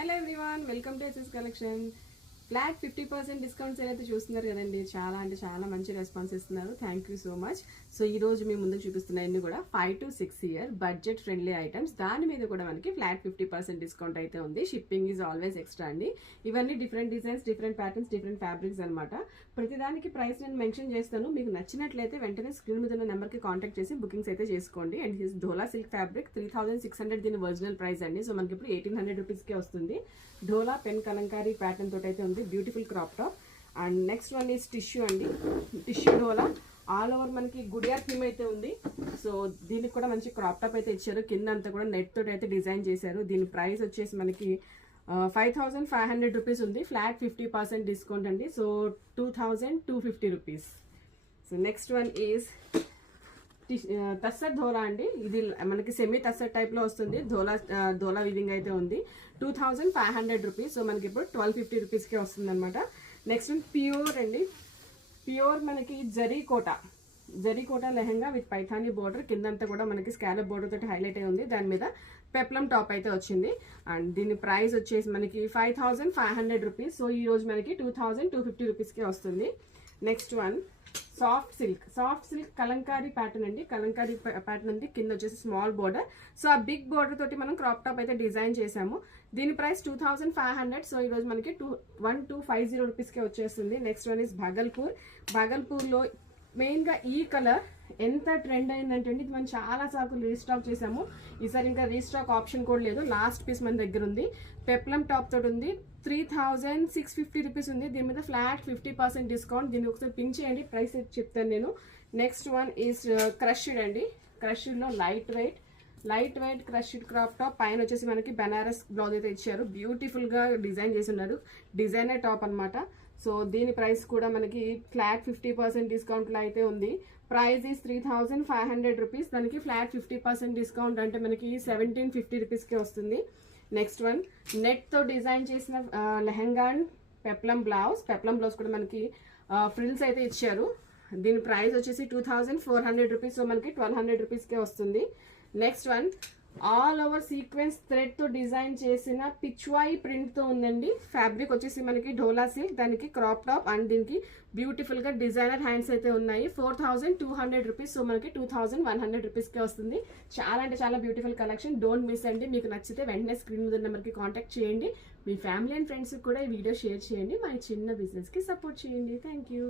Hello everyone, welcome to SS collection. Flat 50% discounts ఏదైతే చూస్తున్నారు కదండి, చాలా అంటే చాలా మంచి రెస్పాన్స్ ఇస్తున్నారు. Thank you so much. So ఈ రోజు మీ ముందుకు చూపిస్తున్నాయన్నీ కూడా 5 to 6 year budget friendly items. దాని మీద కూడా మనకి ఫ్లాట్ 50% డిస్కౌంట్ అయితే ఉంది. షిప్పింగ్ ఈజ్ ఆల్వేస్ ఎక్స్ట్రా అండి. ఇవన్నీ different designs, different patterns, different fabrics అనమాట. ప్రతిదానికి ప్రైస్ నేను మెన్షన్ చేస్తాను. మీకు నచ్చినట్లయితే వెంటనే స్క్రీన్ మీద ఉన్న నెంబర్కి కాంటాక్ట్ చేసి బుకింగ్స్ అయితే చేసుకోండి. And his Dola silk fabric 3600 దీని ఒరిజినల్ ప్రైస్ అండి. సో మనకి ఇప్పుడు 1800 రూపీస్కే వస్తుంది. ఢోలా పెన్ కలంకారీ ప్యాటర్న్ తోటి అయితే ఉంది. Beautiful crop top. And next one is tissue అండి. టిష్యూ ఢోలా ఆల్ ఓవర్ మనకి గుడియార్ థీమ్ అయితే ఉంది. సో దీనికి కూడా మంచి క్రాప్ టాప్ అయితే ఇచ్చారు. కింద అంతా కూడా నెట్ తోటి అయితే డిజైన్ చేశారు. దీని ప్రైస్ వచ్చేసి మనకి 5500 రూపీస్ ఉంది. ఫ్లాట్ 50% డిస్కౌంట్ అండి. So 2250 rupees. So next one is tussar ధోలా అండి. ఇది మనకి సెమీ తస్సర్ టైప్ లో వస్తుంది. ధోలా వివింగ్ అయితే ఉంది. 2500 రూపీస్. సో మనకి ఇప్పుడు 1250 రూపీస్కే వస్తుంది అనమాట. నెక్స్ట్ ప్యూర్ అండి. ప్యూర్ మనకి జరీ కోటా లెహంగా విత్ పైథానీ బోర్డర్. కిందంతా కూడా మనకి స్కాలప్ బోర్డర్ తోటి హైలైట్ అయి ఉంది. దాని మీద పెప్లం టాప్ అయితే వచ్చింది. అండ్ దీని ప్రైస్ వచ్చేసి మనకి 5500 రూపీస్. సో ఈ రోజు మనకి 2250 రూపీస్కే వస్తుంది. Next one soft silk Kalamkari pattern అండి. కలంకారీ ప్యాటర్న్ ఉంది. కింద వచ్చేసి స్మాల్ బోర్డర్. సో ఆ బిగ్ బోర్డర్ తోటి మనం క్రాప్ టాప్ అయితే డిజైన్ చేసాము. దీని ప్రైస్ 2500. సో ఈ రోజు మనకి 1250 రూపీస్కే వచ్చేస్తుంది. నెక్స్ట్ వన్ ఇస్ భాగల్పూర్లో మెయిన్గా ఈ కలర్ ఎంత ట్రెండ్ అయిందంటే అండి, ఇది మనం చాలా సార్లు రీస్టాక్ చేసాము. ఈసారి ఇంకా రీస్టాక్ ఆప్షన్ కూడా లేదు. లాస్ట్ పీస్ మన దగ్గర ఉంది. పెప్లం టాప్ తోటి ఉంది. 3650 రూపీస్ ఉంది. దీని మీద ఫ్లాట్ 50% డిస్కౌంట్. దీన్ని ఒకసారి పింక్ చేయండి, ప్రైస్ చెప్తాను నేను. నెక్స్ట్ వన్ ఈస్ క్రష్డ్ అండి. క్రష్డ్లో light weight crushed crop top. పైన వచ్చేసి మనకి బెనారస్ బ్లౌజ్ అయితే ఇచ్చారు. బ్యూటిఫుల్గా డిజైన్ చేసి ఉన్నారు. డిజైనర్ టాప్ అనమాట. సో దీని ప్రైస్ కూడా మనకి ఫ్లాట్ 50% డిస్కౌంట్లో అయితే ఉంది. Price is 3500 rupees. దానికి ఫ్లాట్ 50% డిస్కౌంట్ అంటే మనకి 1750 రూపీస్కే వస్తుంది. నెక్స్ట్ వన్ నెట్తో డిజైన్ చేసిన లెహంగా అండ్ పెప్లం బ్లౌజ్ కూడా మనకి ఫ్రిల్స్ అయితే ఇచ్చారు. దీని ప్రైస్ వచ్చేసి 2400 రూపీస్. సో మనకి 1200 రూపీస్కే వస్తుంది. Next one all over sequence thread తో డిజైన్ చేసిన పిచ్వాయి ప్రింట్ తో ఉందండి. ఫ్యాబ్రిక్ వచ్చేసి మనకి ఢోలా సిల్క్. దానికి క్రాప్ టాప్ అండ్ దీనికి బ్యూటిఫుల్ గా డిజైనర్ హ్యాండ్స్ అయితే ఉన్నాయి. 4200 రూపీస్. సో మనకి 2100 రూపీస్కే వస్తుంది. చాలా అంటే చాలా బ్యూటిఫుల్ కలెక్షన్. డోంట్ మిస్ అండి. మీకు నచ్చితే వెంటనే స్క్రీన్ మీద నెంబర్కి కాంటాక్ట్ చేయండి. మీ ఫ్యామిలీ అండ్ ఫ్రెండ్స్కి కూడా ఈ వీడియో షేర్ చేయండి. మా చిన్న బిజినెస్కి సపోర్ట్ చేయండి. Thank you.